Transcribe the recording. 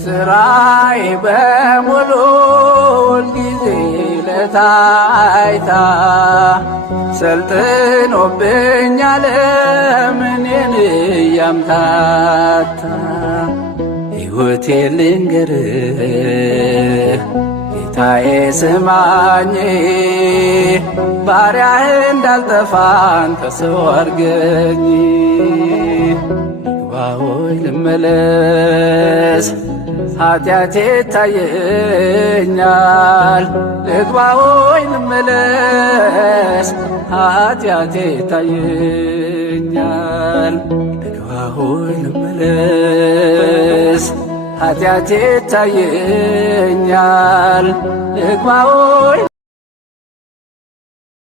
ስራይ በሙሉ ሁልጊዜ ለታይታ ሰልጥኖብኛል እኔን እያምታታ። ሕይወቴን ልንገርህ ጌታዬ ስማኝ፣ ባሪያህ እንዳልጠፋ አንተ ሰው አርገኝ። ልግባ ሆይ ልመለስ ኃጢአቴ ይታየኛል። ልግባ ሆይ ልመለስ ኃጢአቴ ይታየኛል። ልግባ ሆይ ልመለስ ኃጢአቴ ይታየኛል። ልግባ ሆይ